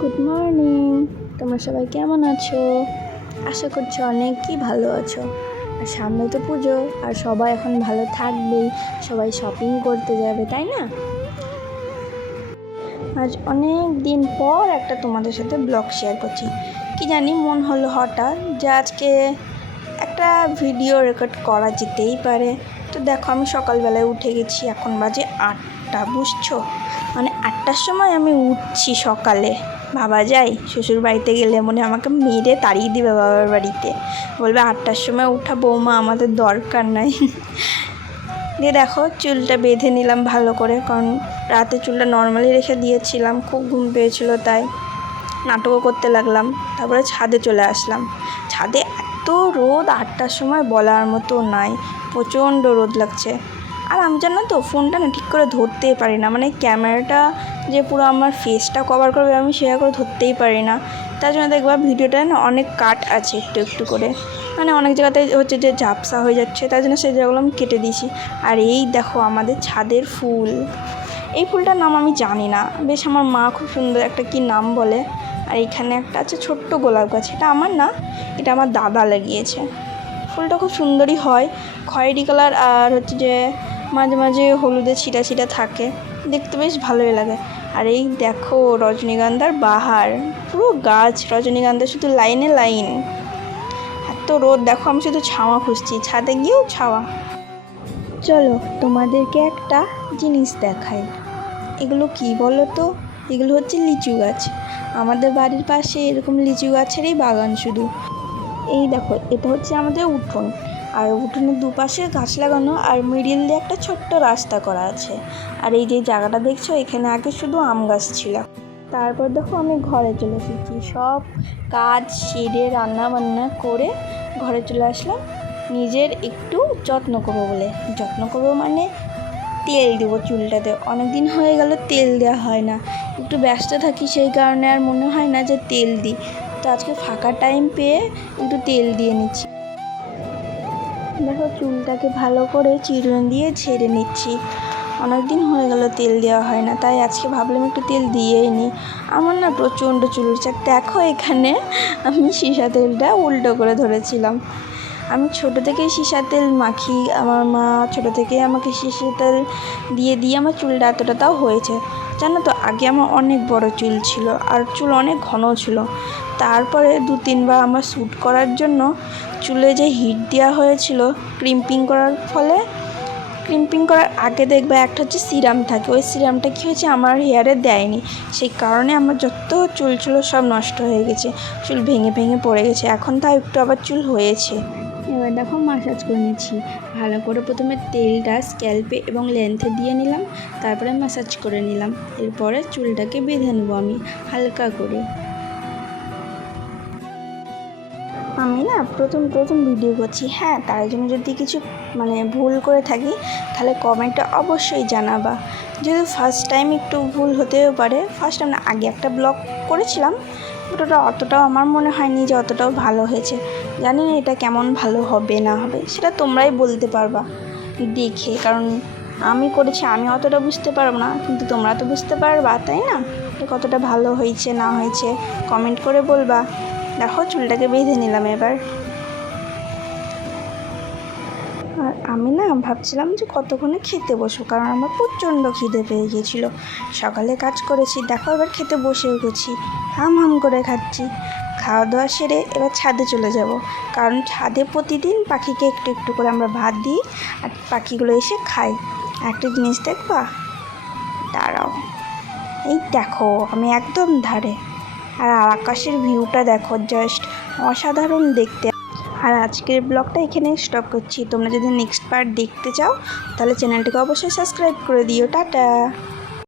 Good morning তোমরা সবাই কেমন আছো? আশা করছি অনেকই ভালো আছো। আর সামনে তো পুজো, আর সবাই এখন ভালো থাকবেই। সবাই শপিং করতে যাবে, তাই না? আজ অনেক দিন পর একটা তোমাদের সাথে ব্লগ শেয়ার করছি। কি জানি, মন হলো হঠাৎ যে আজকে একটা ভিডিও রেকর্ড করা যেতেই পারে। তো দেখো, আমি সকালবেলায় উঠে গেছি, এখন বাজে আটটা, বুঝছ? মানে আটটার সময় আমি উঠছি সকালে। ভাবা যায় শ্বশুর বাড়িতে গেলে মনে আমাকে মেরে তাড়িয়ে দিবে বাবার বাড়িতে। বলবে আটটার সময় উঠা বৌমা, আমাদের দরকার নাই। দিয়ে দেখো, চুলটা বেঁধে নিলাম ভালো করে, কারণ রাতে চুলটা নর্মালি রেখে দিয়েছিলাম, খুব ঘুম পেয়েছিল তাই নাটকও করতে লাগলাম। তারপরে ছাদে চলে আসলাম। ছাদে এত রোদ, আটটার সময় বলার মতো নাই, প্রচণ্ড রোদ লাগছে। আর আমি জানো তো, ফোনটা না ঠিক করে ধরতেই পারি না মানে ক্যামেরাটা যে পুরো আমার ফেসটা কভার করবে আমি সেটা করে ধরতেই পারি না। তার জন্য দেখবা ভিডিওটা না অনেক কাট আছে একটু একটু করে। মানে অনেক জায়গাতে হচ্ছে যে ঝাপসা হয়ে যাচ্ছে, তার জন্য সেই জায়গাগুলো আমি কেটে দিয়েছি। আর এই দেখো আমাদের ছাদের ফুল। এই ফুলটার নাম আমি জানি না। বেশ আমার মা খুব সুন্দর একটা কি নাম বলে। আর এখানে একটা আছে ছোট্ট গোলাপ গাছ। এটা আমার না, এটা আমার দাদা লাগিয়েছে। ফুলটা খুব সুন্দরই হয়। খয়েরি কালার আর হচ্ছে যে মাঝে মাঝে হলুদে ছিটা ছিটা থাকে। দেখতে বেশ ভালোই লাগে। আর এই দেখো রজনীগন্ধার বাহার। পুরো গাছ, রজনীগন্ধা শুধু লাইনে লাইন। এত রোদ, দেখো আমি শুধু ছাওয়া খুঁজছি, ছাদে গিয়েও ছাওয়া। চলো তোমাদেরকে একটা জিনিস দেখাই। এগুলো কি বলো তো এগুলো হচ্ছে লিচু গাছ। আমাদের বাড়ির পাশে এরকম লিচু গাছেরই বাগান শুধু। এই দেখো, এটা হচ্ছে আমাদের উঠোন। আর উঠোনের দুপাশে গাছ লাগানো আর মিডিল দিয়ে একটা ছোট্ট রাস্তা করা আছে। আর এই যে জায়গাটা দেখছ, এখানে আগে শুধু আম গাছ ছিল। তারপর দেখো আমি ঘরে চলে এসেছি। সব কাজ সেরে রান্না বান্না করে ঘরে চলে আসলাম। নিজের একটু যত্ন করব বলে। যত্ন করব মানে তেল দেবো চুলটাতে। অনেক দিন হয়ে গেল তেল দেওয়া হয় না। একটু ব্যস্ত থাকি সেই কারণে আর মনে হয় না যে তেল দিই। তো আজকে ফাঁকা টাইম পেয়ে একটু তেল দিয়ে নিচ্ছি। দেখো, চুলটাকে ভালো করে চিরুন দিয়ে ছেড়ে নিচ্ছি। অনেক দিন হয়ে গেল, তেল দেওয়া হয় না, তাই আজকে ভাবলাম একটু তেল দিয়েই নি। আমার না প্রচণ্ড চুল চাক দেখো এখানে আমি সীসা তেলটা উল্টো করে ধরেছিলাম। আমি ছোটো থেকেই সীসা তেল মাখি। আমার মা ছোটো থেকেই আমাকে সীসা তেল দিয়ে দিয়ে আমার চুলটা এতটা তাও হয়েছে। জানো তো, আগে আমার অনেক বড় চুল ছিল আর চুল অনেক ঘন ছিল। তারপরে দু তিনবার আমার শ্যুট করার জন্য চুলে যে হিট দেওয়া হয়েছিল ক্রিম্পিং করার ফলে ক্রিম্পিং করার আগে দেখবে একটা হচ্ছে সিরাম থাকে। ওই সিরামটা কী হয়েছে আমার হেয়ারে দেয়নি। সেই কারণে আমার যত চুল ছিল সব নষ্ট হয়ে গেছে, চুল ভেঙে ভেঙে পড়ে গেছে। এখন তাও একটু আবার চুল হয়েছে। এবার দেখো মাসাজ করে নিচ্ছি। ভালো করে প্রথমে তেলটা স্ক্যাল্পে এবং লেন্থে দিয়ে নিলাম, তারপরে ম্যাসাজ করে নিলাম। এরপরে চুলটাকে বেঁধে নেব আমি হালকা করে। আমি না প্রথম প্রথম ভিডিও করছি। হ্যাঁ তার জন্য যদি কিছু মানে ভুল করে থাকি, তাহলে কমেন্টে অবশ্যই জানাবা। যেহেতু ফার্স্ট টাইম একটু ভুল হতেও পারে ফার্স্ট টাইম আগে একটা ব্লগ করেছিলাম ওটা অতটাও আমার মনে হয়নি যে অতটাও ভালো হয়েছে। জানি না এটা কেমন ভালো হবে, না হবে, সেটা তোমরাই বলতে পারবা, দেখে। কারণ আমি করেছি, আমি অতটা বুঝতে পারব না, কিন্তু তোমরা তো বুঝতে পারবা, তাই না? কতটা ভালো হয়েছে, না হয়েছে কমেন্ট করে বলবা। দেখো, চুলটাকে বেঁধে নিলাম এবার। আর আমি না ভাবছিলাম যে কতক্ষণে খেতে বসবো, কারণ আমার প্রচণ্ড খিদে পেয়ে গিয়েছিল। সকালে কাজ করেছি, দেখো এবার খেতে বসেও গেছি। হাম হাম করে খাচ্ছি। খাওয়া দাওয়া সেরে এবার ছাদে চলে যাব। কারণ ছাদে প্রতিদিন পাখিকে একটু একটু করে আমরা ভাত দিই আর পাখিগুলো এসে খাই একটা জিনিস দেখবা? দাঁড়াও। এই দেখো, আমি একদম ধারে। আর আকাশের ভিউটা দেখো, জাস্ট অসাধারণ দেখতে। আর আজকের ব্লগটা এখানে স্টপ করছি। তোমরা যদি নেক্সট পার্ট দেখতে চাও, তাহলে চ্যানেলটিকে অবশ্যই সাবস্ক্রাইব করে দিও। টাটা!